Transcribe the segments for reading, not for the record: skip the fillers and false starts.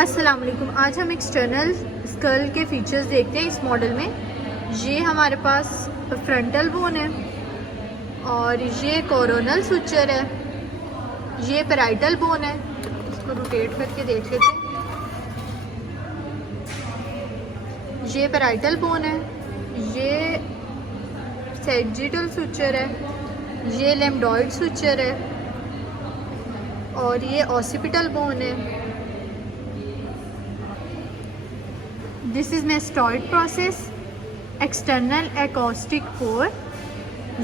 अस्सलाम वालेकुम। आज हम एक्सटर्नल स्कल के फीचर्स देखते हैं। इस मॉडल में ये हमारे पास फ्रंटल बोन है और ये कोरोनल सुचर है, ये पैराइटल बोन है। इसको रोटेट करके देख लेते हैं। ये पैराइटल बोन है, ये सैजिटल सुचर है, ये लैम्बडॉइड सुचर है और ये ऑसिपिटल बोन है। This is mastoid process, external acoustic pore,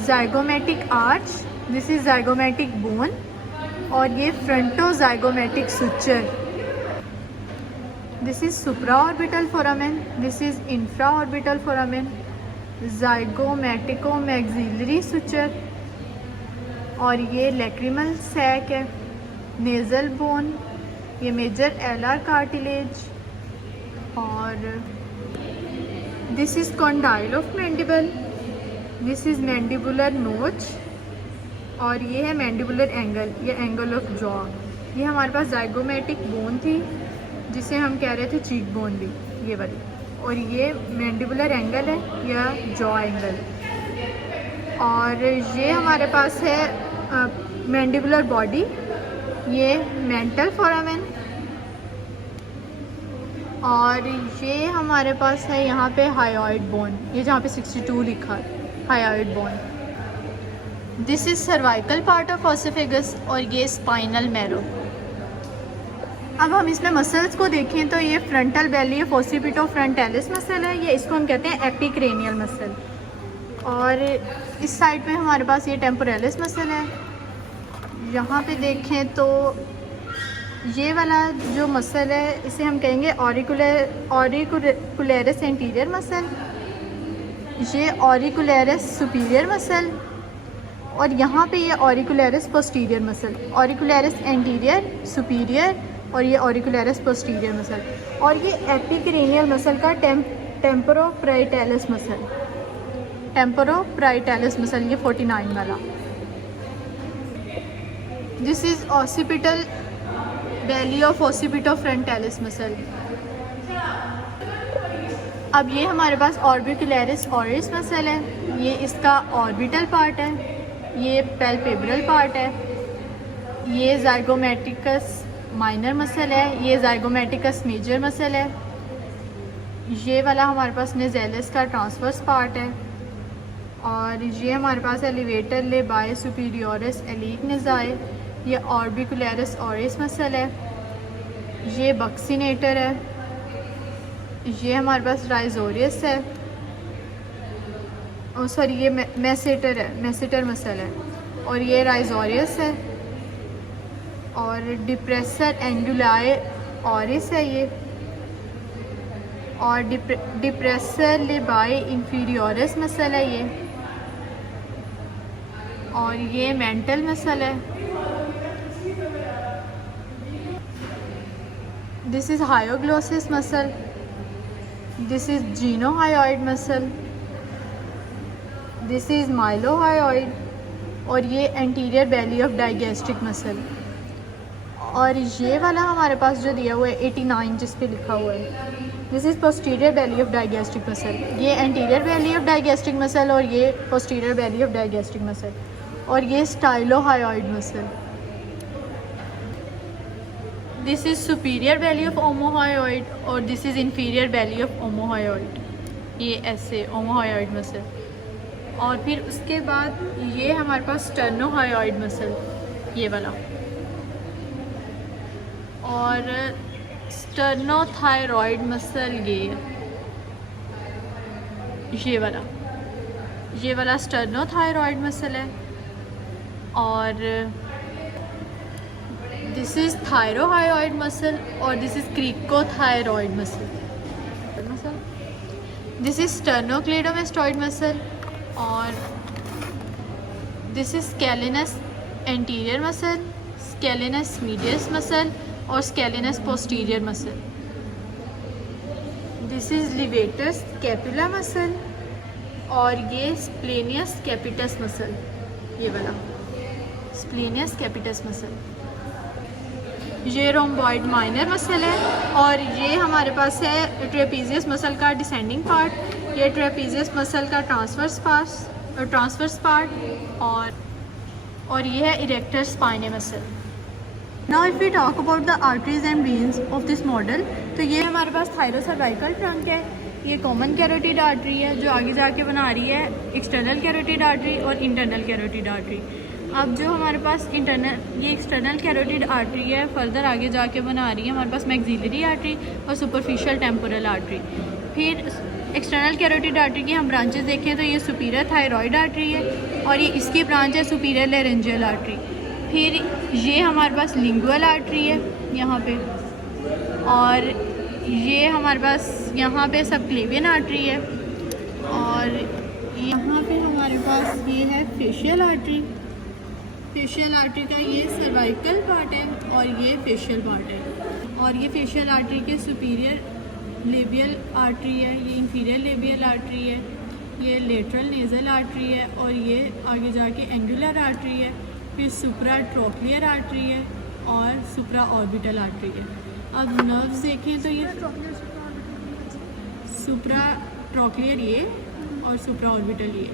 zygomatic arch, this is zygomatic bone और ये frontozygomatic suture. This is supraorbital foramen, this is infraorbital foramen, zygomatico-maxillary suture और ये lacrimal sac है, nasal bone, ये major alar cartilage और this is condyle of mandible, this is mandibular नोच और ये है मैंडिबुलर एंगल, ये एंगल ऑफ जॉ। ये हमारे पास जाइगोमेटिक बोन थी जिसे हम कह रहे थे चीक बोन भी, ये वाली, और ये मैंडिबुलर एंगल है या जॉ एंगल। और ये हमारे पास है मैंडिबुलर बॉडी, ये मेंटल फोरामेन और ये हमारे पास है यहाँ पे हायोइड बोन, ये जहाँ पे 62 लिखा है hyoid bone. This is cervical part of oesophagus और ये स्पाइनल मैरो। अब हम इसमें मसल्स को देखें तो ये frontal belly of occipitofrontalis muscle है, ये इसको हम कहते हैं एपिक्रेनियल मसल। और इस साइड पे हमारे पास ये टेम्पोरलिस मसल है। यहाँ पे देखें तो ये वाला जो मसल है इसे हम कहेंगे ऑरिकुलरिस एंटीरियर मसल, ये ऑरिकुलरिस सुपीरियर मसल और यहाँ पे ये ऑरिकुलरिस पोस्टीरियर मसल, ऑरिकुलरिस एंटीरियर सुपीरियर और ये ऑरिकुलरिस पोस्टीरियर मसल। और ये एपिक्रेनियल मसल का टेम्पोरोप्राइटैलिस मसल, टेम्पोरोप्राइटैलिस मसल, ये 49 वाला। This is occipital belly of occipitofrontalis muscle. अब ये हमारे पास ऑर्बिकुलरिस ऑरिस मसल है, ये इसका ऑर्बिटल पार्ट है, ये पैल्पेब्रल पार्ट है, ये जाइगोमेटिकस माइनर मसल है, ये जाइगोमेटिकस मेजर मसल है, ये वाला हमारे पास नेज़ेलिस का ट्रांसवर्स पार्ट है और ये हमारे पास एलिवेटर लेबाई सुपीरियोरिस एलीक निज़ाए, ये ऑर्बिकुलरिस ऑरिस मसल है, ये बक्सिनेटर है, ये हमारे पास राइजोरियस है, और सॉरी ये मेसेटर है, मेसेटर मसल है और ये राइजोरियस है और डिप्रेसर एंडुलाई ऑरिस है ये और डिप्रेसर लेबाई इंफीरियोरिस मसल है ये और ये मेंटल मसल है। This is hyoglossus muscle, this is genohyoid muscle, this is mylohyoid और ये anterior belly of digastric muscle। और ये वाला हमारे पास जो दिया हुआ है 89 जिस पे लिखा हुआ है, this is posterior belly of digastric muscle, ये anterior belly of digastric muscle और ये posterior belly of digastric muscle और ये stylohyoid muscle। This is superior belly of omohyoid और this is inferior belly of omohyoid, ये ऐसे ओमोहयोइड muscle. और फिर उसके बाद ये हमारे पास स्टर्नोहयोइड मसल, ये वाला, और स्टर्नोथायरॉइड मसल ये वाला स्टर्नोथायरॉइड मसल है। और दिस इज़ थायरोहायोइड मसल और this is cricothyroid muscle. This is sternocleidomastoid muscle और this is scalenus anterior muscle, scalenus medius muscle और scalenus posterior muscle. This is levator scapulae muscle और ये स्प्लेनियस कैपिटस मसल, ये वाला splenius capitis muscle. ये rhomboid minor muscle है। और ये हमारे पास है ट्रेपीजियस मसल का डिसेंडिंग पार्ट, ये ट्रेपीजियस मसल का ट्रांसवर्स पार्ट और ये है erector spine muscle. Now if we talk about the arteries and veins of this model, तो ये हमारे पास थायरोसर्वाइकल ट्रंक है, ये कॉमन कैरोटिड आर्टरी है जो आगे जाके बना रही है एक्सटर्नल कैरोटिड आर्टरी और इंटरनल कैरोटिड आर्टरी। अब जो हमारे पास ये एक्सटर्नल कैरोटिड आर्टरी है, फर्दर आगे जाके बना रही है हमारे पास मैक्सिलरी आर्टरी और सुपरफिशियल टेम्पोरल आर्टरी। फिर एक्सटर्नल कैरोटिड आर्टरी की हम ब्रांचेस देखें तो ये सुपीरियर थायराइड आर्टरी है और ये इसकी ब्रांच है सुपीरियर लेरेंजियल आर्टरी। फिर ये हमारे पास लिंगुअल आर्टरी है यहाँ पे, और ये हमारे पास यहाँ पे सबक्लेवियन आर्टरी है, और यहाँ पे हमारे पास ये है फेशियल आर्टरी। फेशियल आर्टरी का ये सर्वाइकल पार्ट है और ये फेशियल पार्ट है, और ये फेशियल आर्टरी के सुपीरियर लेबियल आर्टरी है, ये इंफीरियर लेबियल आर्टरी है, ये लेटरल नेज़ल आर्टरी है, और ये आगे जाके एंगुलर आर्टरी है। फिर सुप्रा ट्रोक्लियर आर्टरी है और सुप्रा ऑर्बिटल आर्टरी है। अब नर्व्स देखें तो ये सुप्रा ट्रोक्लियर ये और सुप्रा ऑर्बिटल ये।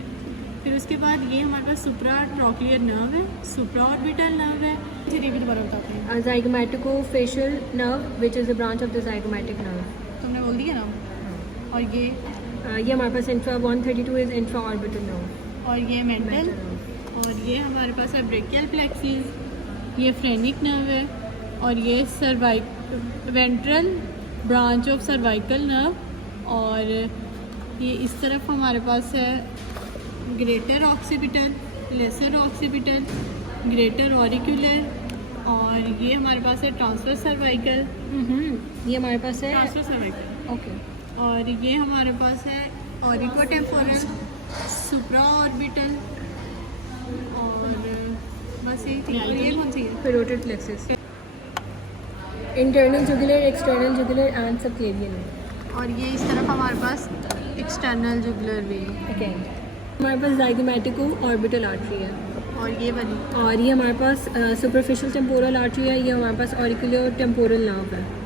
फिर उसके बाद ये हमारे पास सुप्रा ट्रोक्लियर नर्व है, सुप्रा ऑर्बिटल नर्व है। फिर ये भी दोबारा बताते हैं, zygomaticofascial nerve which is a branch of the zygomatic nerve। तुमने बोल दिया ना। और ये हमारे पास intra 132 is intra orbital nerve, और ये मेंटल, और ये हमारे पास है ब्रेकियल प्लेक्सिस, ये फ्रेनिक नर्व है, और ये ventral branch of cervical nerve, और ये इस तरफ हमारे पास है greater occipital, lesser occipital, greater auricular, और ये हमारे पास है ट्रांसवर्स सर्वाइकल। ये हमारे पास है ट्रांसवर्स सर्वाइकल, ओके। और ये हमारे पास है ऑरिकोटेम्पोरल, सुप्रा ऑर्बिटल, और बस ये कौन सी है? Parotid plexus, internal jugular, external jugular and subclavian. और ये इस तरफ हमारे पास एक्सटर्नल जुगुलर वेन, अगेन हमारे पास zygomatic ऑर्बिटल आर्टरी है, और ये वाली, और ये हमारे पास सुपरफिशियल टेम्पोरल आर्टरी है, ये हमारे पास ऑरिकुलर टेम्पोरल नर्व है।